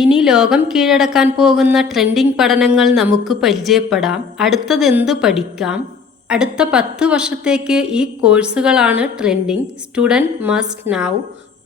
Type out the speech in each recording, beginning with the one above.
ഇനി ലോകം കീഴടക്കാൻ പോകുന്ന ട്രെൻഡിംഗ് പഠനങ്ങൾ നമുക്ക് പരിചയപ്പെടാം. അടുത്തതെന്ത് പഠിക്കാം? അടുത്ത 10 വർഷത്തേക്ക് ഈ കോഴ്സുകളാണ് ട്രെൻഡിംഗ്. Student must now.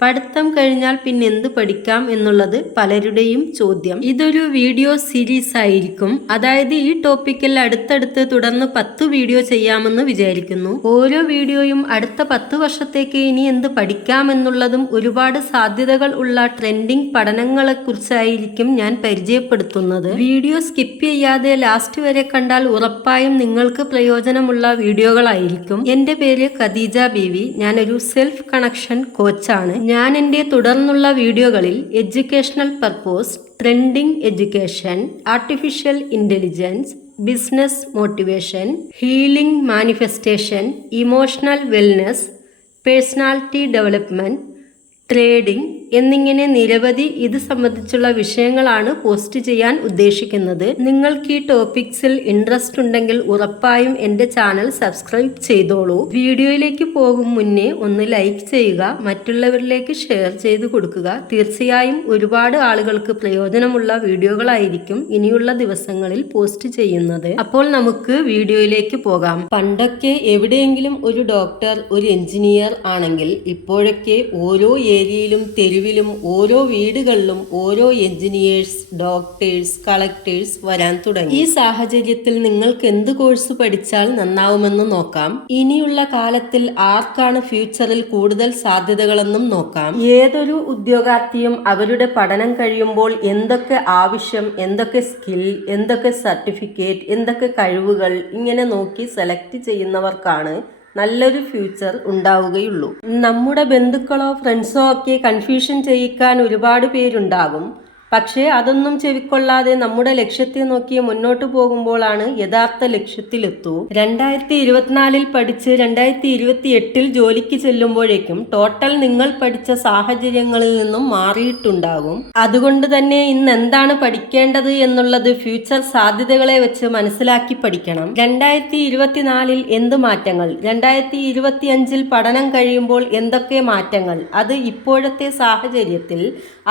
പഠിത്തം കഴിഞ്ഞാൽ പിന്നെ എന്ത് പഠിക്കാം എന്നുള്ളത് പലരുടെയും ചോദ്യം. ഇതൊരു വീഡിയോ സീരീസ് ആയിരിക്കും. അതായത് ഈ ടോപ്പിക്കിൽ അടുത്തടുത്ത് തുടർന്ന് 10 വീഡിയോ ചെയ്യാമെന്ന് വിചാരിക്കുന്നു. ഓരോ വീഡിയോയും അടുത്ത 10 വർഷത്തേക്ക് ഇനി എന്ത് പഠിക്കാം എന്നുള്ളതും ഒരുപാട് സാധ്യതകൾ ഉള്ള ട്രെൻഡിംഗ് പഠനങ്ങളെ കുറിച്ചായിരിക്കും ഞാൻ പരിചയപ്പെടുത്തുന്നത്. വീഡിയോ സ്കിപ്പ് ചെയ്യാതെ ലാസ്റ്റ് വരെ കണ്ടാൽ ഉറപ്പായും നിങ്ങൾക്ക് പ്രയോജനമുള്ള വീഡിയോകളായിരിക്കും. എന്റെ പേര് ഖദീജ ബീവി. ഞാനൊരു സെൽഫ് കണക്ഷൻ കോച്ചാണ്. ഞാൻ എൻ്റെ തുടർന്നുള്ള വീഡിയോകളിൽ educational purpose, trending education, artificial intelligence, business motivation, healing manifestation, emotional wellness, personality development, trading എന്നിങ്ങനെ നിരവധി ഇത് സംബന്ധിച്ചുള്ള വിഷയങ്ങളാണ് പോസ്റ്റ് ചെയ്യാൻ ഉദ്ദേശിക്കുന്നത്. നിങ്ങൾക്ക് ഈ ടോപ്പിക്സിൽ ഇൻട്രസ്റ്റ് ഉണ്ടെങ്കിൽ ഉറപ്പായും എൻ്റെ ചാനൽ സബ്സ്ക്രൈബ് ചെയ്തോളൂ. വീഡിയോയിലേക്ക് പോകും മുന്നേ ഒന്ന് ലൈക്ക് ചെയ്യുക, മറ്റുള്ളവരിലേക്ക് ഷെയർ ചെയ്ത് കൊടുക്കുക. തീർച്ചയായും ഒരുപാട് ആളുകൾക്ക് പ്രയോജനമുള്ള വീഡിയോകളായിരിക്കും ഇനിയുള്ള ദിവസങ്ങളിൽ പോസ്റ്റ് ചെയ്യുന്നത്. അപ്പോൾ നമുക്ക് വീഡിയോയിലേക്ക് പോകാം. പണ്ടൊക്കെ എവിടെയെങ്കിലും ഒരു ഡോക്ടർ, ഒരു എഞ്ചിനീയർ ആണെങ്കിൽ ഇപ്പോഴൊക്കെ ഓരോ ഏരിയയിലും തെരുവിലും ഓരോ വീടുകളിലും ഓരോ എഞ്ചിനീയേഴ്സ്, ഡോക്ടേഴ്സ്, കളക്ടേഴ്സ് വരാൻ തുടങ്ങി. ഈ സാഹചര്യത്തിൽ നിങ്ങൾക്ക് എന്ത് കോഴ്സ് പഠിച്ചാൽ നന്നാവുമെന്ന് നോക്കാം. ഇനിയുള്ള കാലത്തിൽ ആർക്കാണ് ഫ്യൂച്ചറിൽ കൂടുതൽ സാധ്യതകളെന്നും നോക്കാം. ഏതൊരു ഉദ്യോഗാർത്ഥിയും അവരുടെ പഠനം കഴിയുമ്പോൾ എന്തൊക്കെ ആവശ്യം, എന്തൊക്കെ സ്കിൽ, എന്തൊക്കെ സർട്ടിഫിക്കറ്റ്, എന്തൊക്കെ കഴിവുകൾ ഇങ്ങനെ നോക്കി സെലക്ട് ചെയ്യുന്നവർക്കാണ് നല്ലൊരു ഫ്യൂച്ചർ ഉണ്ടാവുകയുള്ളൂ. നമ്മുടെ ബന്ധുക്കളോ ഫ്രണ്ട്സോ ഒക്കെ കൺഫ്യൂഷൻ ചെയ്യിക്കാൻ ഒരുപാട് പേരുണ്ടാകും. പക്ഷേ അതൊന്നും ചെവിക്കൊള്ളാതെ നമ്മുടെ ലക്ഷ്യത്തെ നോക്കി മുന്നോട്ട് പോകുമ്പോഴാണ് യഥാർത്ഥ ലക്ഷ്യത്തിലെത്തൂ. 2024 പഠിച്ച് 2028 ജോലിക്ക് ചെല്ലുമ്പോഴേക്കും ടോട്ടൽ നിങ്ങൾ പഠിച്ച സാഹചര്യങ്ങളിൽ നിന്നും മാറിയിട്ടുണ്ടാകും. അതുകൊണ്ട് തന്നെ ഇന്ന് എന്താണ് പഠിക്കേണ്ടത് എന്നുള്ളത് ഫ്യൂച്ചർ സാധ്യതകളെ വെച്ച് മനസ്സിലാക്കി പഠിക്കണം. 2024 എന്ത് മാറ്റങ്ങൾ, 2025 പഠനം കഴിയുമ്പോൾ എന്തൊക്കെ മാറ്റങ്ങൾ, അത് ഇപ്പോഴത്തെ സാഹചര്യത്തിൽ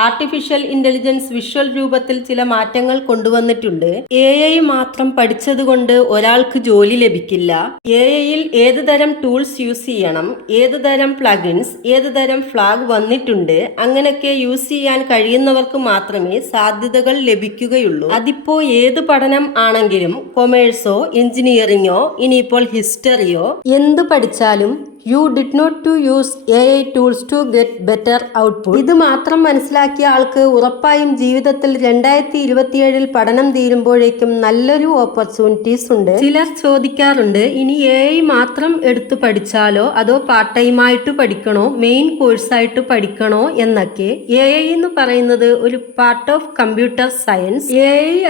ആർട്ടിഫിഷ്യൽ ഇന്റലിജൻസ് വിഷ്വൽ രൂപത്തിൽ ചില മാറ്റങ്ങൾ കൊണ്ടുവന്നിട്ടുണ്ട്. AI മാത്രം പഠിച്ചതുകൊണ്ട് ഒരാൾക്ക് ജോലി ലഭിക്കില്ല. AIയിൽ ഏത് തരം ടൂൾസ് യൂസ് ചെയ്യണം, ഏത് തരം പ്ലഗിൻസ്, ഏത് തരം ഫ്ലാഗ് വന്നിട്ടുണ്ട്, അങ്ങനെയൊക്കെ യൂസ് ചെയ്യാൻ കഴിയുന്നവർക്ക് മാത്രമേ സാധ്യതകൾ ലഭിക്കുകയുള്ളൂ. അതിപ്പോ ഏത് പഠനം ആണെങ്കിലും, കൊമേഴ്സോ എഞ്ചിനീയറിങ്ങോ ഇനിയിപ്പോൾ ഹിസ്റ്ററിയോ എന്ത് പഠിച്ചാലും you did not to use AI tools to get better output. ഇത് മാത്രം മനസ്സിലാക്കിയ ആൾക്ക് ഉറപ്പായും ജീവിതത്തിൽ 2027 പഠനം തീരുമ്പോഴേക്കും നല്ലൊരു ഓപ്പർച്യൂണിറ്റീസ് ഉണ്ട്. ചിലർ ചോദിക്കാറുണ്ട്, ഇനി AI മാത്രം എടുത്ത് പഠിച്ചാലോ അതോ പാർട്ട് ടൈം ആയിട്ട് പഠിക്കണോ, മെയിൻ കോഴ്സായിട്ട് പഠിക്കണോ എന്നൊക്കെ. AI എന്ന് പറയുന്നത് ഒരു part of computer science.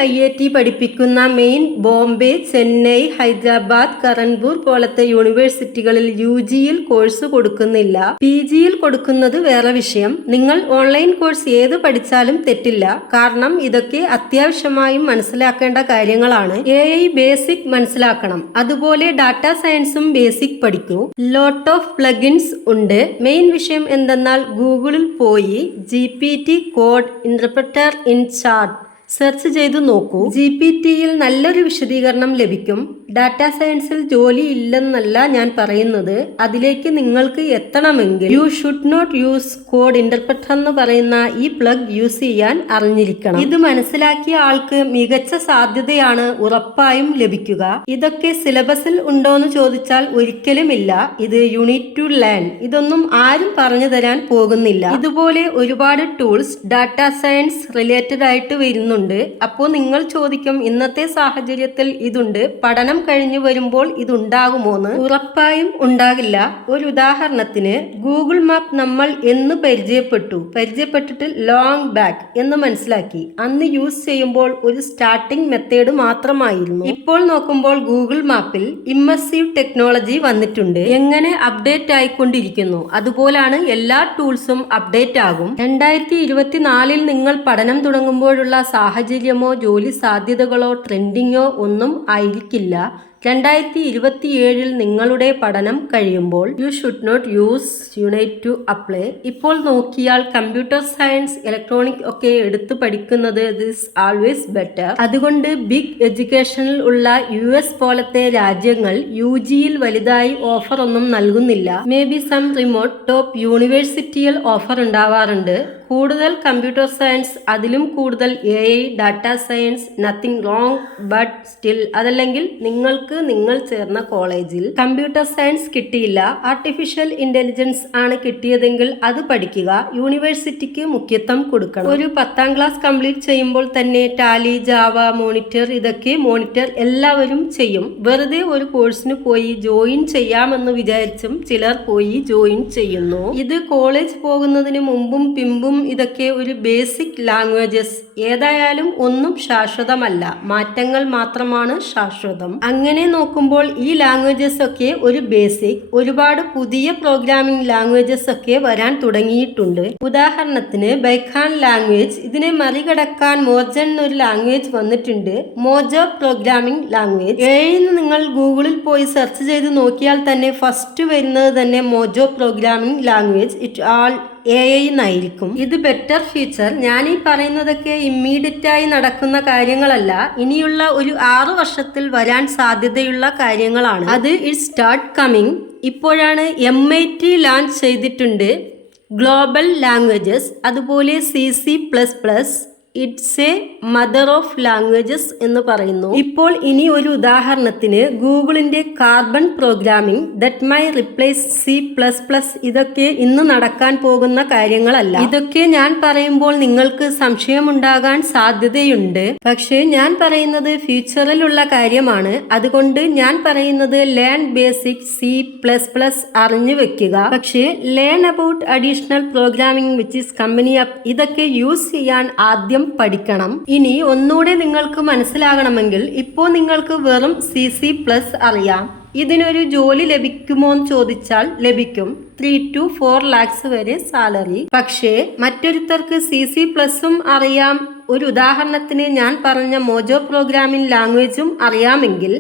IIT പഠിപ്പിക്കുന്ന മെയിൻ ബോംബെ, ചെന്നൈ, ഹൈദരാബാദ്, കറൻപൂർ പോലത്തെ യൂണിവേഴ്സിറ്റികളിൽ UG കോഴ്സ് കൊടുക്കുന്നില്ല. PGയിൽ കൊടുക്കുന്നത് വേറെ വിഷയം. നിങ്ങൾ ഓൺലൈൻ കോഴ്സ് ഏത് പഠിച്ചാലും തെറ്റില്ല. കാരണം ഇതൊക്കെ അത്യാവശ്യമായും മനസ്സിലാക്കേണ്ട കാര്യങ്ങളാണ്. AI ബേസിക് മനസ്സിലാക്കണം. അതുപോലെ ഡാറ്റാ സയൻസും ബേസിക് പഠിക്കൂ. ലോട്ട് ഓഫ് പ്ലഗിൻസ് ഉണ്ട്. മെയിൻ വിഷയം എന്തെന്നാൽ ഗൂഗിളിൽ പോയി GPT code interpreter in chart search ചെയ്തു നോക്കൂ. GPTയിൽ നല്ലൊരു വിശദീകരണം ലഭിക്കും. ഡാറ്റാ സയൻസിൽ ജോലി ഇല്ലെന്നല്ല ഞാൻ പറയുന്നത്. അതിലേക്ക് നിങ്ങൾക്ക് എത്തണമെങ്കിൽ you should not use code interpreter എന്ന് പറയുന്ന ഈ പ്ലഗ് യൂസ് ചെയ്യാൻ അറിഞ്ഞിരിക്കണം. ഇത് മനസ്സിലാക്കിയ ആൾക്ക് മികച്ച സാധ്യതയാണ് ഉറപ്പായും ലഭിക്കുക. ഇതൊക്കെ സിലബസിൽ ഉണ്ടോന്ന് ചോദിച്ചാൽ ഒരിക്കലും ഇല്ല. ഇത് യൂണിറ്റ് ടു ലേൺ. ഇതൊന്നും ആരും പറഞ്ഞു തരാൻ പോകുന്നില്ല. ഇതുപോലെ ഒരുപാട് ടൂൾസ് ഡാറ്റാ സയൻസ് റിലേറ്റഡ് ആയിട്ട് വരുന്നു. അപ്പോൾ നിങ്ങൾ ചോദിക്കും, ഇന്നത്തെ സാഹചര്യത്തിൽ ഇതുണ്ട്, പഠനം കഴിഞ്ഞു വരുമ്പോൾ ഇതുണ്ടാകുമോന്ന്? ഉറപ്പായും ഉണ്ടാകില്ല. ഒരു ഉദാഹരണത്തിന് ഗൂഗിൾ മാപ്പ് നമ്മൾ എന്ന് പരിചയപ്പെട്ടിട്ട് ലോങ് ബാക്ക് എന്ന് മനസ്സിലാക്കി. അന്ന് യൂസ് ചെയ്യുമ്പോൾ ഒരു സ്റ്റാർട്ടിംഗ് മെത്തേഡ് മാത്രമായിരുന്നു. ഇപ്പോൾ നോക്കുമ്പോൾ ഗൂഗിൾ മാപ്പിൽ ഇമ്മർസീവ് ടെക്നോളജി വന്നിട്ടുണ്ട്. എങ്ങനെ അപ്ഡേറ്റ് ആയിക്കൊണ്ടിരിക്കുന്നു. അതുപോലാണ് എല്ലാ ടൂൾസും അപ്ഡേറ്റ് ആകും. 2024 നിങ്ങൾ പഠനം തുടങ്ങുമ്പോഴുള്ള സാഹചര്യമോ ജോലി സാധ്യതകളോ ട്രെൻഡിങ്ങോ ഒന്നും ആയിരിക്കില്ല. 2027 നിങ്ങളുടെ പഠനം കഴിയുമ്പോൾ you should not use unit to apply. ഇപ്പോൾ നോക്കിയാൽ കമ്പ്യൂട്ടർ സയൻസ്, ഇലക്ട്രോണിക് ഒക്കെ എടുത്ത് പഠിക്കുന്നത് ദിസ് ആൾവേസ് ബെറ്റർ. അതുകൊണ്ട് ബിഗ് എഡ്യൂക്കേഷനിൽ ഉള്ള US പോലത്തെ രാജ്യങ്ങൾ UGയിൽ വലുതായി ഓഫർ ഒന്നും നൽകുന്നില്ല. Maybe some remote top യൂണിവേഴ്സിറ്റിയിൽ ഓഫർ ഉണ്ടാവാറുണ്ട്. കൂടുതൽ കമ്പ്യൂട്ടർ സയൻസ്, അതിലും കൂടുതൽ AI, data science, nothing wrong, but still അതല്ലെങ്കിൽ നിങ്ങൾക്ക് നിങ്ങൾ ചേർന്ന കോളേജിൽ കമ്പ്യൂട്ടർ സയൻസ് കിട്ടിയില്ല, ആർട്ടിഫിഷ്യൽ ഇന്റലിജൻസ് ആണ് കിട്ടിയതെങ്കിൽ അത് പഠിക്കുക. യൂണിവേഴ്സിറ്റിക്ക് മുഖ്യത്വം കൊടുക്കണം. ഒരു 10ാം ക്ലാസ് കംപ്ലീറ്റ് ചെയ്യുമ്പോൾ തന്നെ ടാലി, ജാവ, മോണിറ്റർ ഇതൊക്കെ എല്ലാവരും ചെയ്യും. വെറുതെ ഒരു കോഴ്സിന് പോയി ജോയിൻ ചെയ്യാമെന്ന് വിചാരിച്ചും ചിലർ പോയി ജോയിൻ ചെയ്യുന്നു. ഇത് കോളേജ് പോകുന്നതിന് മുമ്പും പിമ്പും ഇതൊക്കെ ഒരു ബേസിക് ലാംഗ്വേജസ്. ഏതായാലും ഒന്നും ശാശ്വതമല്ല, മാറ്റങ്ങൾ മാത്രമാണ് ശാശ്വതം. അങ്ങനെ നോക്കുമ്പോൾ ഈ ലാംഗ്വേജസ് ഒക്കെ ഒരു ബേസിക്. ഒരുപാട് പുതിയ പ്രോഗ്രാമിംഗ് ലാംഗ്വേജസ് ഒക്കെ വരാൻ തുടങ്ങിയിട്ടുണ്ട്. ഉദാഹരണത്തിന് ബൈഖാൻ ലാംഗ്വേജ്. ഇതിനെ മറികടക്കാൻ മോർജൻ ഒരു ലാംഗ്വേജ് വന്നിട്ടുണ്ട്, മോജോ പ്രോഗ്രാമിംഗ് ലാംഗ്വേജ്. ഏഴിന് നിങ്ങൾ ഗൂഗിളിൽ പോയി സെർച്ച് ചെയ്ത് നോക്കിയാൽ തന്നെ ഫസ്റ്റ് വരുന്നത് തന്നെ mojo programming language. It all AI എന്നായിരിക്കും. ഇത് ബെറ്റർ ഫീച്ചർ. ഞാൻ ഈ പറയുന്നതൊക്കെ ഇമ്മീഡിയറ്റ് ആയി നടക്കുന്ന കാര്യങ്ങളല്ല, ഇനിയുള്ള ഒരു 6 വർഷത്തിൽ വരാൻ സാധ്യതയുള്ള കാര്യങ്ങളാണ്. അത് ഇറ്റ് സ്റ്റാർട്ട് കമ്മിങ്. ഇപ്പോഴാണ് MIT ലോഞ്ച് ചെയ്തിട്ടുണ്ട് ഗ്ലോബൽ ലാംഗ്വേജസ്. അതുപോലെ CC++, it's A mother of languages എന്ന് പറയുന്നു. ഇപ്പോൾ ഇനി ഒരു ഉദാഹരണത്തിന് ഗൂഗിളിന്റെ carbon programming that my replace C++. ഇതൊക്കെ ഇന്ന് നടക്കാൻ പോകുന്ന കാര്യങ്ങളല്ല. ഇതൊക്കെ ഞാൻ പറയുമ്പോൾ നിങ്ങൾക്ക് സംശയമുണ്ടാകാൻ സാധ്യതയുണ്ട്. പക്ഷേ ഞാൻ പറയുന്നത് ഫ്യൂച്ചറിലുള്ള കാര്യമാണ്. അതുകൊണ്ട് ഞാൻ പറയുന്നത് ലേൺ ബേസിക് C++ അറിഞ്ഞു വെക്കുക. പക്ഷേ learn about additional programming which is company up. ഇതൊക്കെ യൂസ് ചെയ്യാൻ ആദ്യം പഠിക്കണം. ഇനി ഒന്നുകൂടെ നിങ്ങൾക്ക് മനസ്സിലാകണമെങ്കിൽ ഇപ്പോൾ നിങ്ങൾക്ക് വെറും CC+ അറിയാം. ഇതിനൊരു ജോലി ലഭിക്കുമോ എന്ന് ചോദിച്ചാൽ ലഭിക്കും. 3 to 4 lakhs വരെ സാലറി. പക്ഷേ മറ്റൊരുത്തർക്ക് CC++ അറിയാം. ഒരു ഉദാഹരണത്തിന് ഞാൻ പറഞ്ഞ മോജോ പ്രോഗ്രാമിംഗ് ലാംഗ്വേജും അറിയാമെങ്കിൽ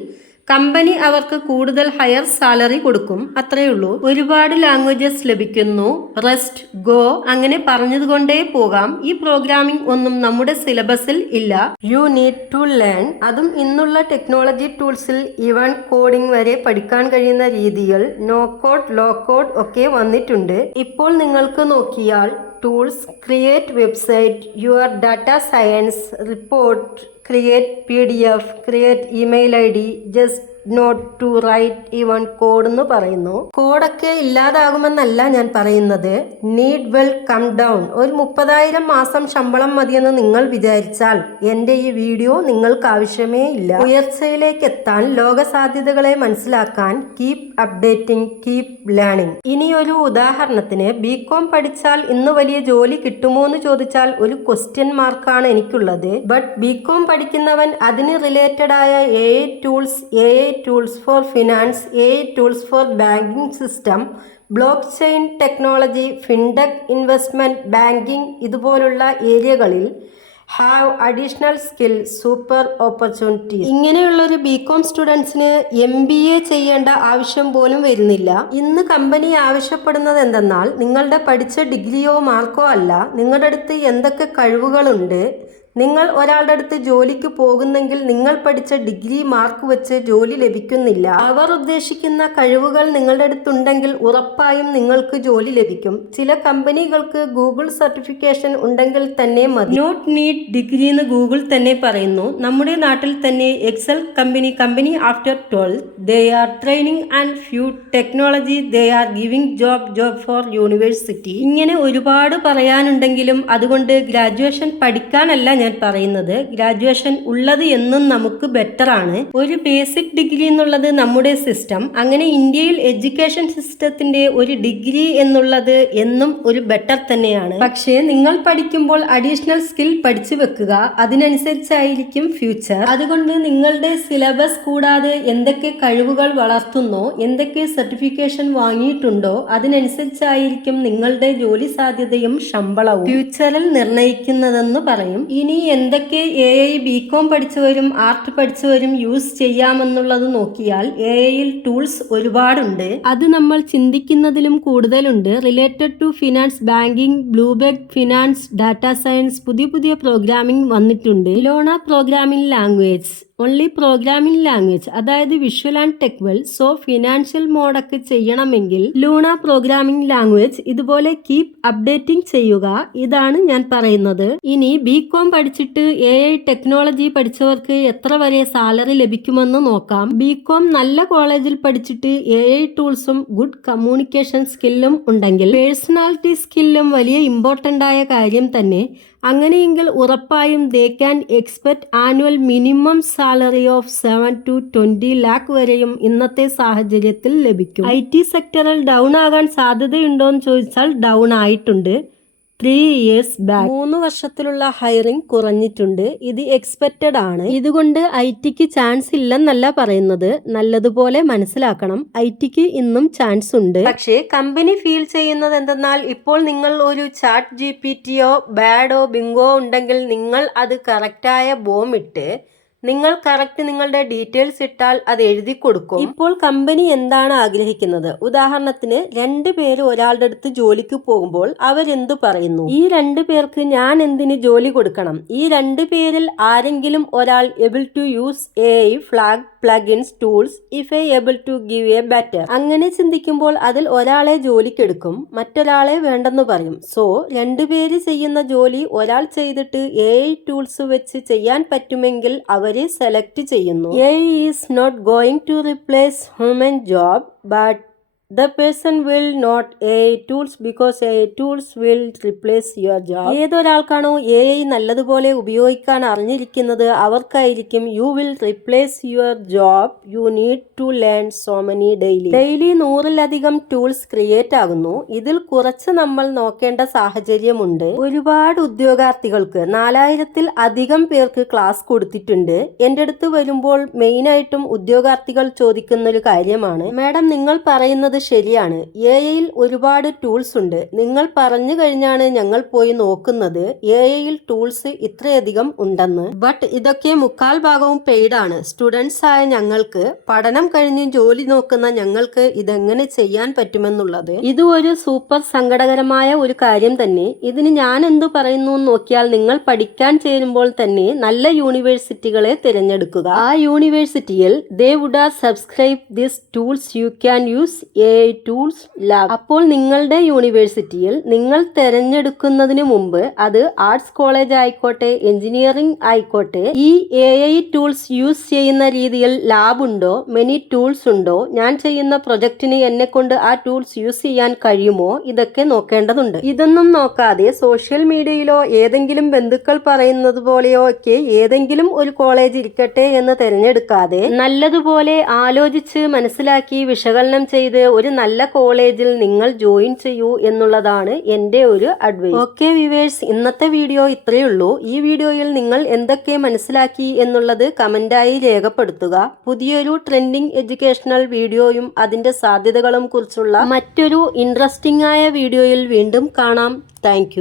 കമ്പനി അവർക്ക് കൂടുതൽ ഹയർ സാലറി കൊടുക്കും. അത്രയുള്ളൂ. ഒരുപാട് ലാംഗ്വേജസ് ലഭിക്കുന്നു. റെസ്റ്റ്, ഗോ അങ്ങനെ പറഞ്ഞതുകൊണ്ടേ പോകാം. ഈ പ്രോഗ്രാമിംഗ് ഒന്നും നമ്മുടെ സിലബസിൽ ഇല്ല. You need to learn. അതും ഇന്നുള്ള ടെക്നോളജി ടൂൾസിൽ ഈവൻ കോഡിംഗ് വരെ പഠിക്കാൻ കഴിയുന്ന രീതികൾ നോ കോഡ്, ലോ കോഡ് ഒക്കെ വന്നിട്ടുണ്ട്. ഇപ്പോൾ നിങ്ങൾക്ക് നോക്കിയാൽ tools, create website, your data science, report, create PDF, create email ID, just not to write even code എന്ന് പറയുന്നു. കോഡൊക്കെ ഇല്ലാതാകുമെന്നല്ല ഞാൻ പറയുന്നത്. Need well come down. ഒരു 30,000 മാസം ശമ്പളം മതിയെന്ന് നിങ്ങൾ വിചാരിച്ചാൽ എൻ്റെ ഈ വീഡിയോ നിങ്ങൾക്ക് ആവശ്യമേ ഇല്ല. ഉയർച്ചയിലേക്ക് എത്താൻ, ലോക സാധ്യതകളെ മനസ്സിലാക്കാൻ കീപ് അപ്ഡേറ്റിംഗ്, കീപ് ലേണിംഗ്. ഇനി ഒരു ഉദാഹരണത്തിന് BCom പഠിച്ചാൽ ഇന്ന് വലിയ ജോലി കിട്ടുമോ എന്ന് ചോദിച്ചാൽ ഒരു ക്വസ്റ്റ്യൻ മാർക്കാണ് എനിക്കുള്ളത്. ബട്ട് BCom പഠിക്കുന്നവൻ അതിന് റിലേറ്റഡ് ആയ AI tools four finance, AI tools for banking system, block chain technology, fintech, investment banking ഇതുപോലുള്ള ഏരിയകളിൽ have additional skill, super opportunity. ഇങ്ങനെയുള്ളൊരു BCom സ്റ്റുഡൻസിന് MBA ചെയ്യേണ്ട ആവശ്യം പോലും വരുന്നില്ല. ഇന്ന് കമ്പനി ആവശ്യപ്പെടുന്നത് എന്തെന്നാൽ നിങ്ങളുടെ പഠിച്ച ഡിഗ്രിയോ മാർക്കോ അല്ല, നിങ്ങളുടെ അടുത്ത് എന്തൊക്കെ കഴിവുകളുണ്ട്. നിങ്ങൾ ഒരാളുടെ അടുത്ത് ജോലിക്ക് പോകുന്നെങ്കിൽ നിങ്ങൾ പഠിച്ച ഡിഗ്രി മാർക്ക് വെച്ച് ജോലി ലഭിക്കുന്നില്ല. അവർ ഉദ്ദേശിക്കുന്ന കഴിവുകൾ നിങ്ങളുടെ അടുത്തുണ്ടെങ്കിൽ ഉറപ്പായും നിങ്ങൾക്ക് ജോലി ലഭിക്കും. ചില കമ്പനികൾക്ക് ഗൂഗിൾ സർട്ടിഫിക്കേഷൻ ഉണ്ടെങ്കിൽ തന്നെ മതി. നോട്ട് നീഡ് ഡിഗ്രി എന്ന് ഗൂഗിൾ തന്നെ പറയുന്നു. നമ്മുടെ നാട്ടിൽ തന്നെ Excel company after 12 they are training and few technology they are giving job for university. ഇങ്ങനെ ഒരുപാട് പറയാനുണ്ടെങ്കിലും അതുകൊണ്ട് ഗ്രാജുവേഷൻ പഠിക്കാനല്ല ഞാൻ പറയുന്നത്. ഗ്രാജുവേഷൻ ഉള്ളത് എന്നും നമുക്ക് ബെറ്റർ ആണ്. ഒരു ബേസിക് ഡിഗ്രി എന്നുള്ളത് നമ്മുടെ സിസ്റ്റം. അങ്ങനെ ഇന്ത്യയിൽ എഡ്യൂക്കേഷൻ സിസ്റ്റത്തിന്റെ ഒരു ഡിഗ്രി എന്നുള്ളത് എന്നും ഒരു ബെറ്റർ തന്നെയാണ്. പക്ഷേ നിങ്ങൾ പഠിക്കുമ്പോൾ അഡീഷണൽ സ്കിൽ പഠിച്ചു വെക്കുക. അതിനനുസരിച്ചായിരിക്കും ഫ്യൂച്ചർ. അതുകൊണ്ട് നിങ്ങളുടെ സിലബസ് കൂടാതെ എന്തൊക്കെ കഴിവുകൾ വളർത്തുന്നോ, എന്തൊക്കെ സർട്ടിഫിക്കേഷൻ വാങ്ങിയിട്ടുണ്ടോ അതിനനുസരിച്ചായിരിക്കും നിങ്ങളുടെ ജോലി സാധ്യതയും ശമ്പളവും ഫ്യൂച്ചറിൽ നിർണയിക്കുന്നതെന്ന് പറയും. ഇനി ഇനി എന്തൊക്കെ AI BCom പഠിച്ചവരും ആർട്ട് പഠിച്ചവരും യൂസ് ചെയ്യാമെന്നുള്ളത് നോക്കിയാൽ AIയിൽ ടൂൾസ് ഒരുപാടുണ്ട്. അത് നമ്മൾ ചിന്തിക്കുന്നതിലും കൂടുതലുണ്ട്. Related to finance, banking, Bloomberg finance, data science, പുതിയ പ്രോഗ്രാമിംഗ് വന്നിട്ടുണ്ട്. ലോണ programming language, only programming language, അതായത് visual and textual. So financial മോഡൊക്കെ ചെയ്യണമെങ്കിൽ ലൂണ പ്രോഗ്രാമിംഗ് ലാംഗ്വേജ് ഇതുപോലെ കീപ് അപ്ഡേറ്റിംഗ് ചെയ്യുക. ഇതാണ് ഞാൻ പറയുന്നത്. ഇനി BCom പഠിച്ചിട്ട് AI ടെക്നോളജി പഠിച്ചവർക്ക് എത്ര വരെ സാലറി ലഭിക്കുമെന്ന് നോക്കാം. BCom നല്ല കോളേജിൽ പഠിച്ചിട്ട് AI ടൂൾസും ഗുഡ് കമ്മ്യൂണിക്കേഷൻ സ്കില്ലും ഉണ്ടെങ്കിൽ പേഴ്സണാലിറ്റി സ്കില്ലും വലിയ ഇമ്പോർട്ടൻ്റ് ആയ കാര്യം തന്നെ. അങ്ങനെയെങ്കിൽ ഉറപ്പായും they can expect annual minimum salary of 7 to 20 lakh വരെയും ഇന്നത്തെ സാഹചര്യത്തിൽ ലഭിക്കും. IT സെക്ടറിൽ ഡൗൺ ആകാൻ സാധ്യതയുണ്ടോയെന്ന് ചോദിച്ചാൽ ഡൗൺ ആയിട്ടുണ്ട്. 3 years ബാക്ക് 3 വർഷത്തിലുള്ള ഹയറിംഗ് കുറഞ്ഞിട്ടുണ്ട്. ഇത് എക്സ്പെക്റ്റഡ് ആണ്. ഇതുകൊണ്ട് IT-ക്ക് ചാൻസ് ഇല്ലെന്നല്ല പറയുന്നത്. നല്ലതുപോലെ മനസ്സിലാക്കണം, IT-ക്ക് ഇന്നും ചാൻസ് ഉണ്ട്. പക്ഷേ കമ്പനി ഫീൽ ചെയ്യുന്നത് എന്തെന്നാൽ ഇപ്പോൾ നിങ്ങൾ ഒരു ചാറ്റ് GPT-യോ ബാഡോ ബിങ്കോ ഉണ്ടെങ്കിൽ നിങ്ങൾ അത് കറക്റ്റായ ബോം ഇട്ട് നിങ്ങൾ കറക്റ്റ് നിങ്ങളുടെ ഡീറ്റെയിൽസ് ഇട്ടാൽ അത് എഴുതി കൊടുക്കും. ഇപ്പോൾ കമ്പനി എന്താണ് ആഗ്രഹിക്കുന്നത്? ഉദാഹരണത്തിന് 2 പേര് ഒരാളുടെ അടുത്ത് ജോലിക്ക് പോകുമ്പോൾ അവരെന്തു പറയുന്നു? ഈ 2 പേർക്ക് ഞാൻ എന്തിന് ജോലി കൊടുക്കണം? ഈ 2 പേരിൽ ആരെങ്കിലും ഒരാൾ able to use AI flag plugins tools if able to give a better. അങ്ങനെ ചിന്തിക്കുമ്പോൾ അതിൽ ഒരാളെ ജോലിക്കെടുക്കും, മറ്റൊരാളെ വേണ്ടെന്ന് പറയും. സോ 2 പേര് ചെയ്യുന്ന ജോലി ഒരാൾ ചെയ്തിട്ട് AI ടൂൾസ് വെച്ച് ചെയ്യാൻ പറ്റുമെങ്കിൽ അവരെ സെലക്ട് ചെയ്യുന്നു. AI is not going to replace human job, but the person will not AI tools because AI tools will replace your job. ഏതൊരാൾക്കാണോ AI നല്ലതുപോലെ ഉപയോഗിക്കാൻ അറിഞ്ഞിരിക്കുന്നത് അവർക്കായിരിക്കും you will replace your job. You need to learn so many daily 100-ലധികം tools create ആകുന്നു. ഇതിൽ കുറച്ച് നമ്മൾ നോക്കേണ്ട സാഹചര്യമുണ്ട്. ഒരുപാട് ഉദ്യോഗാർത്ഥികൾക്ക് 4000-ൽ അധികം പേർക്ക് ക്ലാസ് കൊടുത്തിട്ടുണ്ട്. എൻ്റെ അടുത്ത് വരുമ്പോൾ മെയിനായിട്ടും ഉദ്യോഗാർത്ഥികൾ ചോദിക്കുന്ന ഒരു കാര്യമാണ്, മാഡം നിങ്ങൾ പറയുന്നത് ശരിയാണ്, AIയിൽ ഒരുപാട് ടൂൾസ് ഉണ്ട്, നിങ്ങൾ പറഞ്ഞു കഴിഞ്ഞാണ് ഞങ്ങൾ പോയി നോക്കുന്നത് AIയിൽ ടൂൾസ് ഇത്രയധികം ഉണ്ടെന്ന്. ബട്ട് ഇതൊക്കെ 3/4 ഭാഗവും പെയ്ഡ് ആണ്. സ്റ്റുഡൻസ് ആയ ഞങ്ങൾക്ക്, പഠനം കഴിഞ്ഞ് ജോലി നോക്കുന്ന ഞങ്ങൾക്ക് ഇതെങ്ങനെ ചെയ്യാൻ പറ്റുമെന്നുള്ളത് ഇത് ഒരു സൂപ്പർ സങ്കടകരമായ ഒരു കാര്യം തന്നെ. ഇതിന് ഞാൻ എന്തു പറയുന്നു നോക്കിയാൽ നിങ്ങൾ പഠിക്കാൻ ചേരുമ്പോൾ തന്നെ നല്ല യൂണിവേഴ്സിറ്റികളെ തിരഞ്ഞെടുക്കുക. ആ യൂണിവേഴ്സിറ്റിയിൽ they would have subscribe these tools you can use AI tools lab. അപ്പോൾ നിങ്ങളുടെ യൂണിവേഴ്സിറ്റിയിൽ നിങ്ങൾ തിരഞ്ഞെടുക്കുന്നതിന് മുമ്പ് അത് ആർട്സ് കോളേജ് ആയിക്കോട്ടെ എഞ്ചിനീയറിംഗ് ആയിക്കോട്ടെ ഈ AI ടൂൾസ് യൂസ് ചെയ്യുന്ന രീതിയിൽ ലാബ് ഉണ്ടോ, മെനി ടൂൾസ് ഉണ്ടോ, ഞാൻ ചെയ്യുന്ന പ്രൊജക്റ്റിന് എന്നെ കൊണ്ട് ആ ടൂൾസ് യൂസ് ചെയ്യാൻ കഴിയുമോ, ഇതൊക്കെ നോക്കേണ്ടതുണ്ട്. ഇതൊന്നും നോക്കാതെ സോഷ്യൽ മീഡിയയിലോ ഏതെങ്കിലും ബന്ധുക്കൾ പറയുന്നത് പോലെയോ ഒക്കെ ഏതെങ്കിലും ഒരു കോളേജ് ഇരിക്കട്ടെ എന്ന് തിരഞ്ഞെടുക്കാതെ നല്ലതുപോലെ ആലോചിച്ച് മനസ്സിലാക്കി വിശകലനം ചെയ്ത് ഒരു നല്ല കോളേജിൽ നിങ്ങൾ ജോയിൻ ചെയ്യൂ എന്നുള്ളതാണ് എൻ്റെ ഒരു അഡ്വൈസ്. ഓക്കെ വ്യൂവേഴ്സ്, ഇന്നത്തെ വീഡിയോ ഇത്രയേ ഉള്ളൂ. ഈ വീഡിയോയിൽ നിങ്ങൾ എന്തൊക്കെ മനസ്സിലാക്കി എന്നുള്ളത് കമന്റായി രേഖപ്പെടുത്തുക. പുതിയൊരു ട്രെൻഡിങ് എഡ്യൂക്കേഷണൽ വീഡിയോയും അതിൻ്റെ സാധ്യതകളും കുറിച്ചുള്ള മറ്റൊരു ഇൻട്രസ്റ്റിംഗ് ആയ വീഡിയോയിൽ വീണ്ടും കാണാം. താങ്ക്